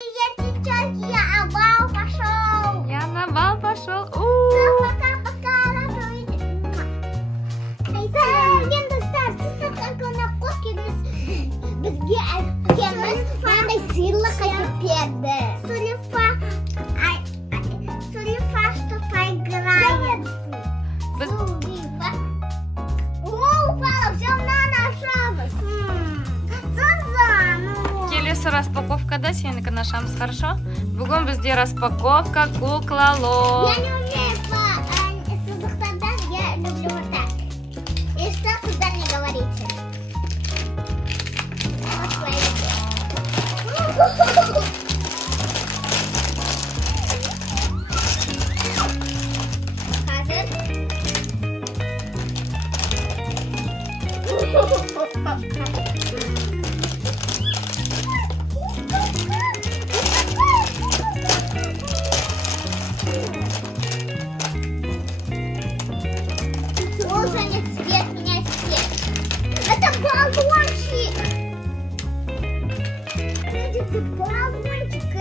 Я сейчас, я бал пошел. Я на бал пошел. Пока-пока. Енді старты на кофе бізге әкеміз мынандай сыйлық айтып берді. Сулифа, что поиграем. Келесі распаковкада сенікі нашамыз, хорошо? Бүгін бізде распаковка куклало. Я не умею сызықтардан, я люблю вот так. И что туда не говорите. Вот свои. Должен цвет менять цвет. Это баллончик. Это баллончик.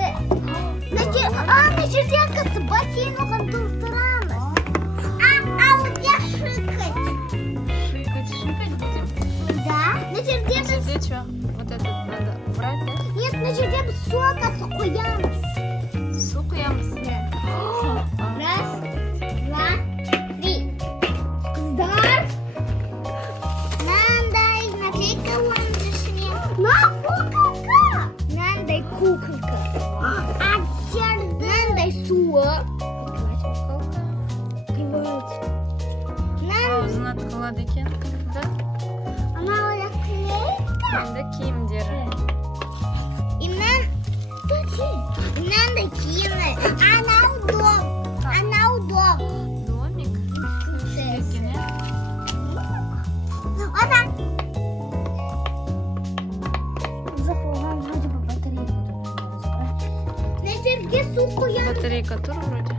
Значит, я с бассейном толстарамась. А вот я шикать. Шикать будем? Да. Значит, где бы... Где что? Вот это надо убрать, да? Нет, значит, где бы сока сукуямс. Сукуямс. Раз, два, три. Старт. Нандай наклейка ландышне. На куколка. Нандай куколка. А нандай суа. Аузын атқылады екен, да? Она наклейка. Енді киімдері. И нандай киімі. Она удобна. Домик. Екен, е? Вот так. Захован вроде бы батарейка. Значит, где сухуя? Батарейка тур вроде.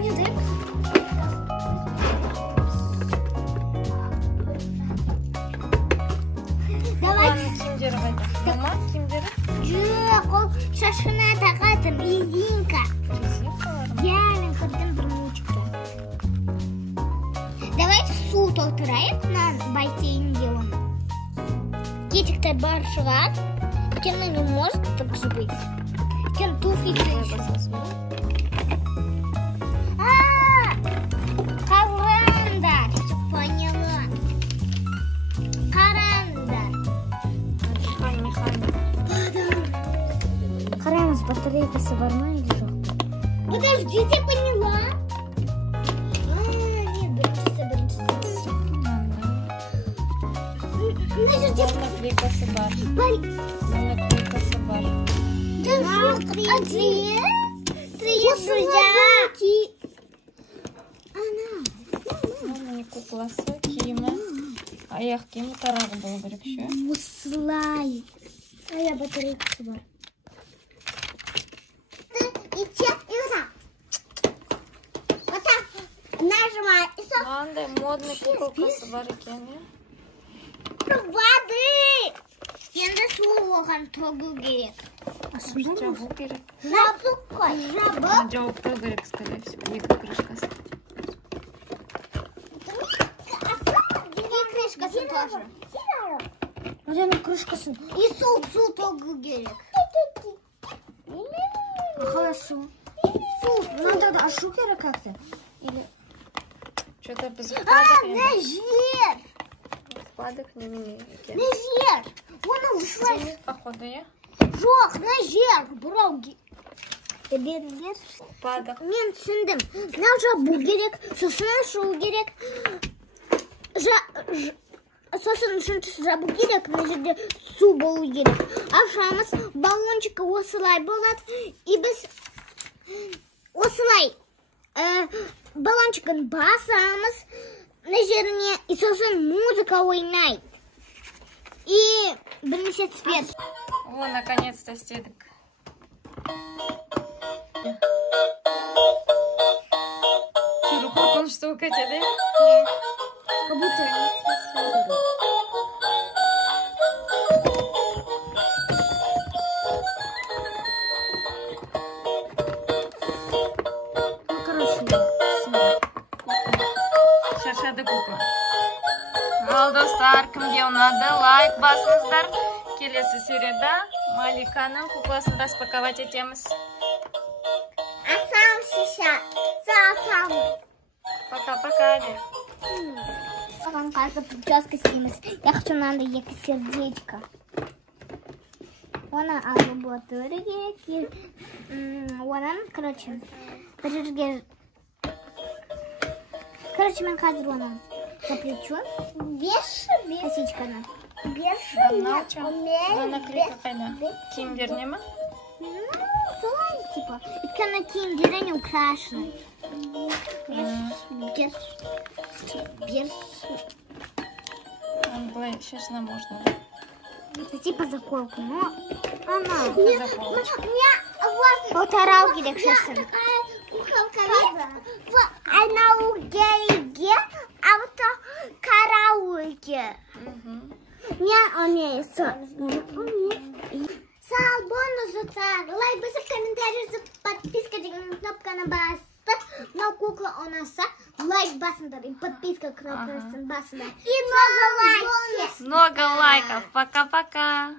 Нет, да? Давайте. Киімдері қайда? Мама, киімдері? Жоқ, ол шашына тағатын резинка. Резинкалар ма? Я мен көрдім бір мультикте. Давайте су толтырайық на бассейнде оны. Кетіктер бар шығар. Өйткені не может так же быть. Өйткені туфлицы еще. Қараңдар. Поняла. Қараңдар. Қараңыз, батарейкасы бар ма или жоқ? Подождите, поняла. Нет, біріншісі. Наклейкасы бар. Наклейкасы бар. Привет, друзья. Міне кукласы, киімі. Аяқ киімі тарағы болу керек, ше? Осылай. А я батарейкасы бар. И вот так. Вот так. Нажимай. И все. Мынандай модный куколкасы бар екен, е? Воды. Енді су оған тогу керек. Жабу керек. Жабу қой. Жабу. Жауып тұру керек, скорее всего. Екі крышкасы. И крышкасын тоже. Вот она крышкасын. И су тогу керек. Хорошо. Су. Надо ашу керек как-то. Или... Что-то без на впадок. жер. Впадок немене екен. На жер. Оны ушылай. Стенет, походу, е? Жоқ, на жер. Бұрау. Берлер. Впадок. Мен түсіндім. Мынау жабу керек. Сосын ашу керек. Сосын үшіншісі жабу керек. Мына жерде су болу керек. Ашамыз. Баллончика осылай болады. И біз осылай баллончикін басамыз. На жеріне. И сосын музыка ойнайды. И бірнеше цвет. О, наконец-то стедік. Чуру қорқынышты болып кетеді, е? Как будто... достар, кімге ұнады, лайк басыңыздар. Келесі серияда Маликаның кукласын распаковать етеміз. Пока-пока. Саған қазір прическа істейміз. Я хочу надо екі сердечко. Оны алып отыру керек. Одан, короче, бір жерге... Короче, мен қазір оны заплечу. Косичканы. Наклейка қайда? Киімдеріне ме? Солай, типа. Өйткені киімдері не украшены. Былай, честно, можно. Это типа заколка, но она... Вот. Полтора керек шесть. Она у Гериге, а вот караоке. Не умею. Сал бонус лайк, быстрый комментарий, подписка, кнопка на басты. Но кукла у нас лайк басында и подписка кнопкасын басында. И много лайков. Много лайков. Пока-пока.